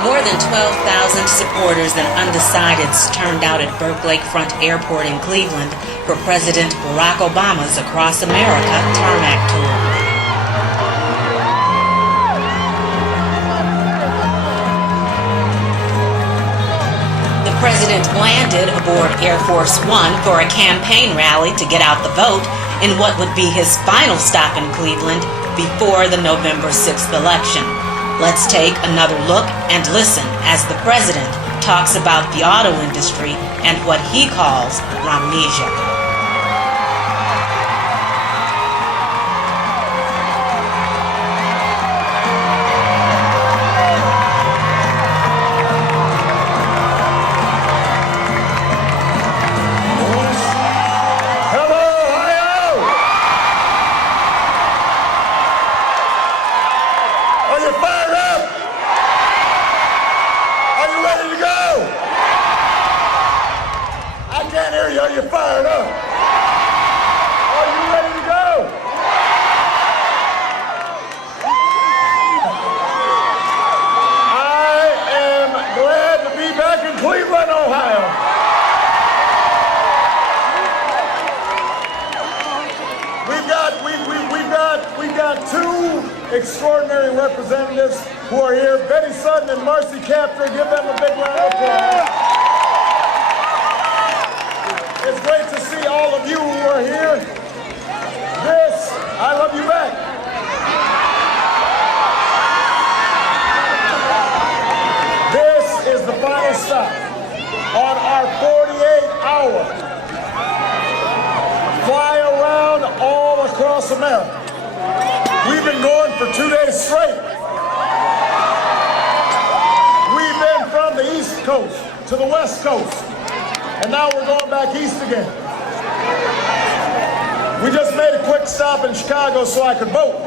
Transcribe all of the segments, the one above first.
More than 12,000 supporters and undecideds turned out at Burke Lakefront Airport in Cleveland for President Barack Obama's Across America tarmac tour. The president landed aboard Airforce One for a campaign rally to get out the vote in what would be his final stop in Cleveland before the November 6th election. Let's take another look and listen as the president talks about the auto industry and what he calls amnesia. Are you fired up? Are you ready to go? I am glad to be back in Cleveland, Ohio. We've got two extraordinary representatives who are here, Betty Sutton and Marcy Kaptur. Give them a big round of applause. It's great to see all of you who are here. I love you back. This is the final stop on our 48-hour fly around all across America. We've been going for 2 days straight. We've been from the East Coast to the West Coast. And now we're going back east again. We just made a quick stop in Chicago so I could vote.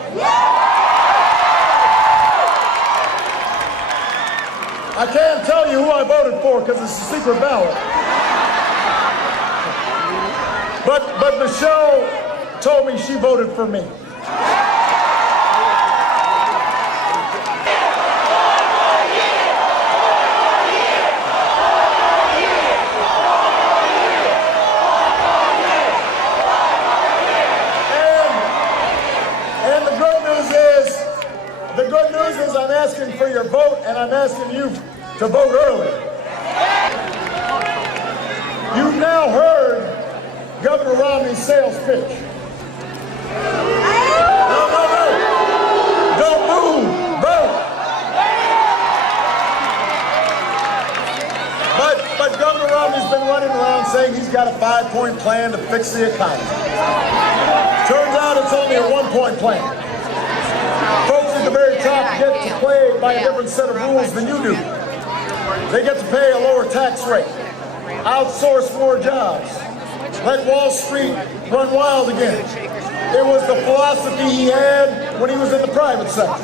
I can't tell you who I voted for because it's a secret ballot. But Michelle told me she voted for me. The good news is I'm asking for your vote, and I'm asking you to vote early. You've now heard Governor Romney's sales pitch. No. Don't move. Vote. But Governor Romney's been running around saying he's got a 5-point plan to fix the economy. Turns out it's only a 1-point plan. Folks at the very top get to play by a different set of rules than you do. They get to pay a lower tax rate, outsource more jobs, let Wall Street run wild again. It was the philosophy he had when he was in the private sector.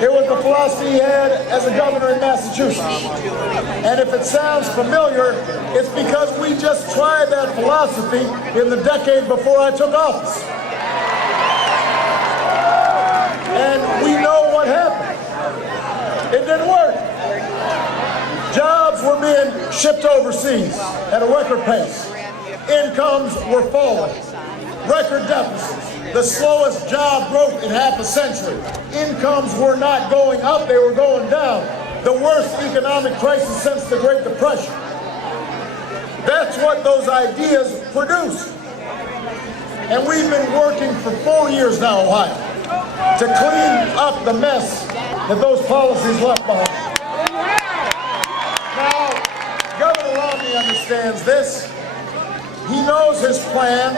It was the philosophy he had as a governor in Massachusetts. And if it sounds familiar, it's because we just tried that philosophy in the decade before I took office. And we know what happened. It didn't work. Jobs were being shipped overseas at a record pace. Incomes were falling. Record deficits. The slowest job growth in half a century. Incomes were not going up, they were going down. The worst economic crisis since the Great Depression. That's what those ideas produced. And we've been working for 4 years now, Ohio, to clean up the mess that those policies left behind. Now, Governor Romney understands this. He knows his plan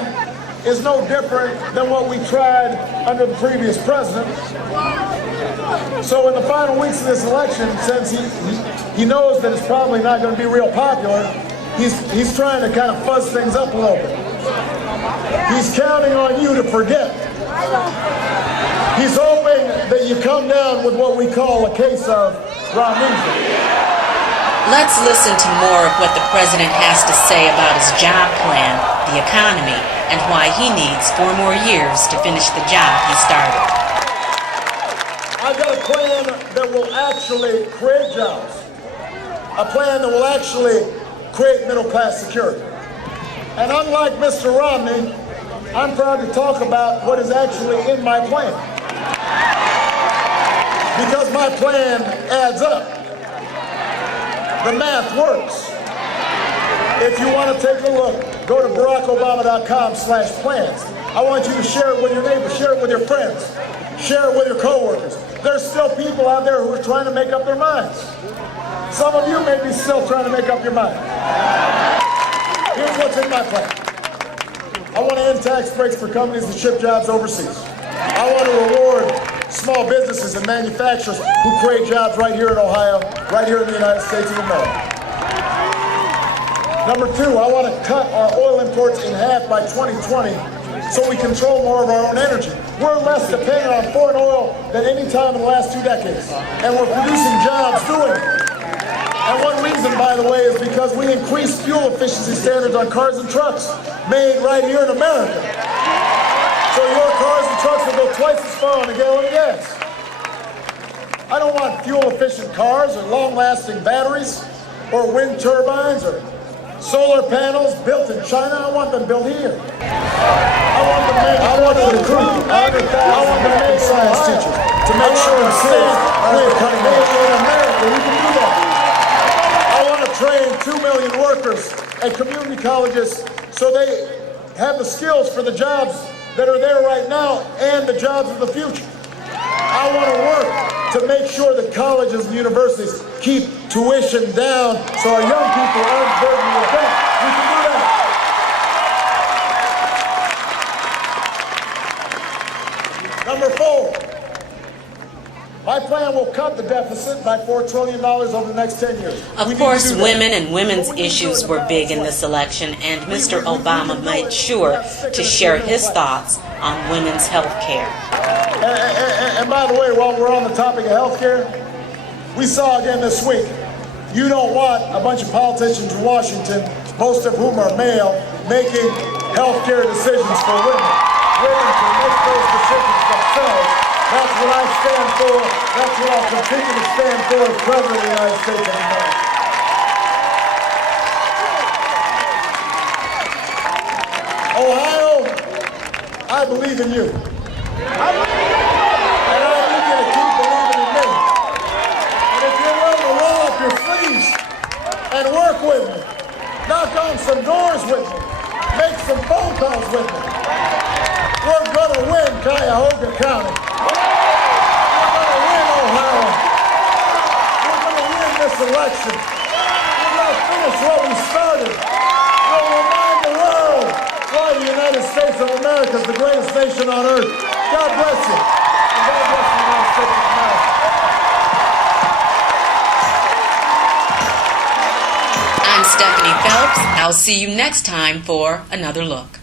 is no different than what we tried under the previous president. So in the final weeks of this election, since he knows that it's probably not going to be real popular, he's trying to kind of fuzz things up a little bit. He's counting on you to forget. He's hoping that you come down with what we call a case of amnesia. Let's listen to more of what the president has to say about his job plan, the economy, and why he needs 4 more years to finish the job he started. I've got a plan that will actually create jobs, a plan that will actually create middle-class security. And unlike Mr. Romney, I'm proud to talk about what is actually in my plan. Because my plan adds up. The math works. If you want to take a look, go to BarackObama.com/plans. I want you to share it with your neighbors, share it with your friends, share it with your coworkers. There's still people out there who are trying to make up their minds. Some of you may be still trying to make up your mind. Here's what's in my plan. I want to end tax breaks for companies that ship jobs overseas. I want to reward small businesses and manufacturers who create jobs right here in Ohio, right here in the United States of America. Number two, I want to cut our oil imports in half by 2020 so we control more of our own energy. We're less dependent on foreign oil than any time in the last 2 decades, and we're producing jobs doing it. And one reason, by the way, is because we increased fuel efficiency standards on cars and trucks made right here in America. So your cars and trucks will go twice as far on a gallon of gas. I don't want fuel-efficient cars or long-lasting batteries or wind turbines or solar panels built in China. I want them built here. I want to recruit 100,000 science teachers to make sure the kids are cutting edge in America. We can do that. I want to train 2 million workers at community colleges so they have the skills for the jobs that are there right now and the jobs of the future. I want to work to make sure that colleges and universities keep tuition down so our young people aren't burdened with debt. We can do that. Number 4, my plan will cut the deficit by $4 trillion over the next 10 years. Of course, women and women's issues were big in this election, and Mr. Obama made sure to share his thoughts on women's health care. And by the way, while we're on the topic of health care, we saw again this week, you don't want a bunch of politicians in Washington, most of whom are male, making health care decisions for women. Women can make those decisions themselves. That's what I stand for. That's what I'll continue to stand for as President of the United States of America. Ohio, I believe in you. And I need you to keep believing in me. And if you're willing to roll up your sleeves and work with me, knock on some doors with me, make some phone calls with me, we're going to win Cuyahoga County. We're going to win Ohio. We're going to win this election. We're going to finish what we started. We'll remind the world why the United States of America is the greatest nation on earth. God bless you. And God bless the United States of America. I'm Stephanie Phelps. I'll see you next time for Another Look.